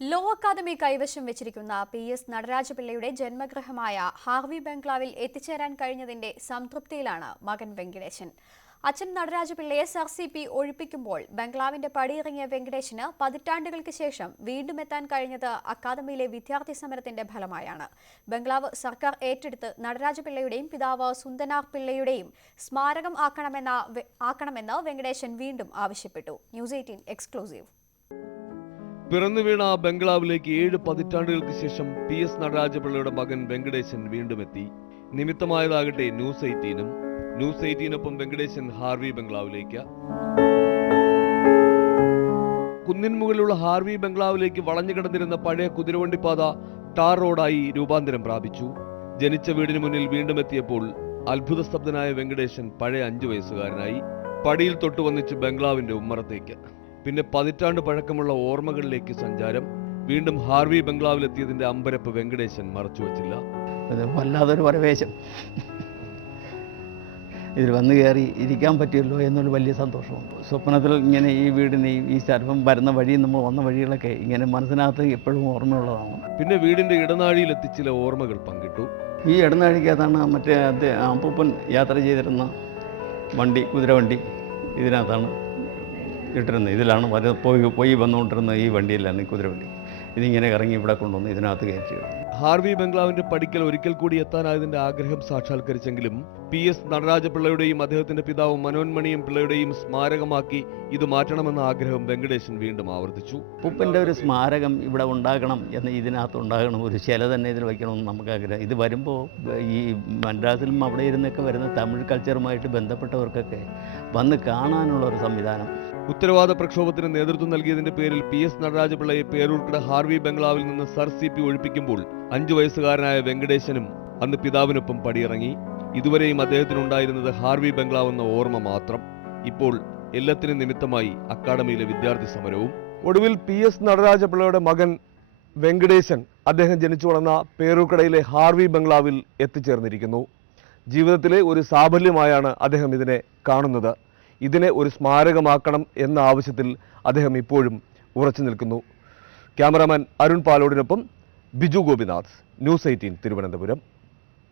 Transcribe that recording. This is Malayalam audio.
ലോ അക്കാദമി കൈവശം വെച്ചിരിക്കുന്ന പി എസ് നടരാജപിള്ളയുടെ ജന്മഗൃഹമായ ഹാർവി ബംഗ്ലാവിൽ എത്തിച്ചേരാൻ കഴിഞ്ഞതിന്റെ സംതൃപ്തിയിലാണ് മകൻ വെങ്കടേശൻ. അച്ഛൻ നടരാജപിള്ളയെ സർ സി പി ഒഴിപ്പിക്കുമ്പോൾ ബംഗ്ലാവിന്റെ പടിയിറങ്ങിയ വെങ്കടേശന് പതിറ്റാണ്ടുകൾക്ക് ശേഷം വീണ്ടും എത്താൻ കഴിഞ്ഞത് അക്കാദമിയിലെ വിദ്യാർത്ഥി സമരത്തിന്റെ ഫലമായാണ്. ബംഗ്ലാവ് സർക്കാർ ഏറ്റെടുത്ത് നടരാജപിള്ളയുടെയും പിതാവ് സുന്ദനാർ പിള്ളയുടെയും സ്മാരകം ആക്കണമെന്ന ആക്കണമെന്ന് വെങ്കടേശൻ വീണ്ടും ആവശ്യപ്പെട്ടു. News eighteen exclusive. പിറന്നു വീണ ആ ബംഗ്ലാവിലേക്ക് ഏഴ് പതിറ്റാണ്ടുകൾക്ക് ശേഷം പി എസ് നടരാജപിള്ളയുടെ മകൻ വെങ്കടേശൻ വീണ്ടും എത്തി. നിമിത്തമായതാകട്ടെ ന്യൂസ് എയ്റ്റീനും. ന്യൂസ് എയ്റ്റീനൊപ്പം വെങ്കടേശൻ ഹാർവി ബംഗ്ലാവിലേക്ക്. കുന്നിൻ മുകളിലുള്ള ഹാർവി ബംഗ്ലാവിലേക്ക് വളഞ്ഞു കിടന്നിരുന്ന പഴയ കുതിരവണ്ടിപ്പാത ടാർ റോഡായി രൂപാന്തരം പ്രാപിച്ചു. ജനിച്ച വീടിന് മുന്നിൽ വീണ്ടും എത്തിയപ്പോൾ അത്ഭുതസ്തബ്ധനായ വെങ്കടേശൻ പഴയ അഞ്ചു വയസ്സുകാരനായി. പടിയിൽ തൊട്ടു വന്നിച്ച് ബംഗ്ലാവിന്റെ ഉമ്മറത്തേക്ക്. പിന്നെ പതിറ്റാണ്ട് പഴക്കമുള്ള ഓർമ്മകളിലേക്ക് സഞ്ചാരം. വീണ്ടും ഹാർവി ബംഗ്ലാവിലെത്തിയതിന്റെ അമ്പരപ്പ് വെങ്കടേശൻ മറച്ചുവെച്ചില്ല അത് വല്ലാതൊരു പരവേശം. ഇതിൽ വന്നു കയറി ഇരിക്കാൻ പറ്റിയല്ലോ എന്നൊരു വലിയ സന്തോഷമുണ്ട് സ്വപ്നത്തിൽ ഇങ്ങനെ ഈ വീടിനെയും ഈ സ്ഥലം വരുന്ന വഴി നമ്മൾ വന്ന വഴികളൊക്കെ ഇങ്ങനെ മനസ്സിനകത്ത് എപ്പോഴും ഓർമ്മയുള്ളതാണ്. പിന്നെ വീടിന്റെ ഇടനാഴിയിലെത്തി ചില ഓർമ്മകൾ പങ്കിട്ടു. ഈ ഇടനാഴിക്കകത്താണ് മറ്റേ അപ്പൂപ്പൻ യാത്ര ചെയ്തിരുന്ന വണ്ടി കുതിരവണ്ടി ഇതിനകത്താണ് ഇട്ടിരുന്നത്. ഇതിലാണ് വര പോയി പോയി വന്നുകൊണ്ടിരുന്ന ഈ വണ്ടിയിലാണ് ഈ കുതിരവണ്ടി. ഇതിങ്ങനെ ഇറങ്ങി ഇവിടെ കൊണ്ടുവന്ന് ഇതിനകത്ത് കയറ്റി. ഹാർവി ബംഗ്ലാവിന്റെ പടിക്കൽ ഒരിക്കൽ കൂടി എത്താനായതിന്റെ ആഗ്രഹം സാക്ഷാത്കരിച്ചെങ്കിലും പി എസ് നടരാജപിള്ളയുടെയും അദ്ദേഹത്തിന്റെ പിതാവ് മനോന്മണിയും പിള്ളയുടെയും സ്മാരകമാക്കി ഇത് മാറ്റണമെന്ന ആഗ്രഹം വെങ്കടേശൻ വീണ്ടും ആവർത്തിച്ചു. ഉപ്പന്റെ ഒരു സ്മാരകം ഇവിടെ ഉണ്ടാകണം എന്ന് ഇതിനകത്ത് ഉണ്ടാകണം. ഒരു ശില തന്നെ ഇതിൽ വയ്ക്കണമെന്ന് നമുക്ക് ആഗ്രഹം. ഇത് വരുമ്പോൾ ഈ മദ്രാസിലും അവിടെ ഇരുന്നൊക്കെ വരുന്ന തമിഴ് കൾച്ചറുമായിട്ട് ബന്ധപ്പെട്ടവർക്കൊക്കെ വന്ന് കാണാനുള്ള ഒരു സംവിധാനം ഉത്തരവാദ പ്രക്ഷോഭത്തിന് നേതൃത്വം നൽകിയതിന്റെ പേരിൽ പി എസ് നടരാജപിള്ളയെ പേരൂർക്കട ഹാർവി ബംഗ്ലാവിൽ നിന്ന് സർ സി പി ഒഴിപ്പിക്കുമ്പോൾ അഞ്ചു വയസ്സുകാരനായ വെങ്കടേശനും അന്ന് പിതാവിനൊപ്പം പടിയിറങ്ങി. ഇതുവരെയും അദ്ദേഹത്തിനുണ്ടായിരുന്നത് ഹാർവി ബംഗ്ലാവ് എന്ന ഓർമ്മ മാത്രം. ഇപ്പോൾ എല്ലാത്തിനും നിമിത്തമായി അക്കാദമിയിലെ വിദ്യാർത്ഥി സമരവും. ഒടുവിൽ പി എസ് നടരാജപിള്ളയുടെ മകൻ വെങ്കടേശൻ അദ്ദേഹം ജനിച്ചു വളർന്ന പേരൂക്കടയിലെ ഹാർവി ബംഗ്ലാവിൽ എത്തിച്ചേർന്നിരിക്കുന്നു. ജീവിതത്തിലെ ഒരു സാഫല്യമായാണ് അദ്ദേഹം ഇതിനെ കാണുന്നത്. ഇതിനെ ഒരു സ്മാരകമാക്കണം എന്ന ആവശ്യത്തിൽ അദ്ദേഹം ഇപ്പോഴും ഉറച്ചു നിൽക്കുന്നു. ക്യാമറാമാൻ അരുൺ പാലോടിനൊപ്പം Biju Gopinath. News eighteen Thiruvananthapuram.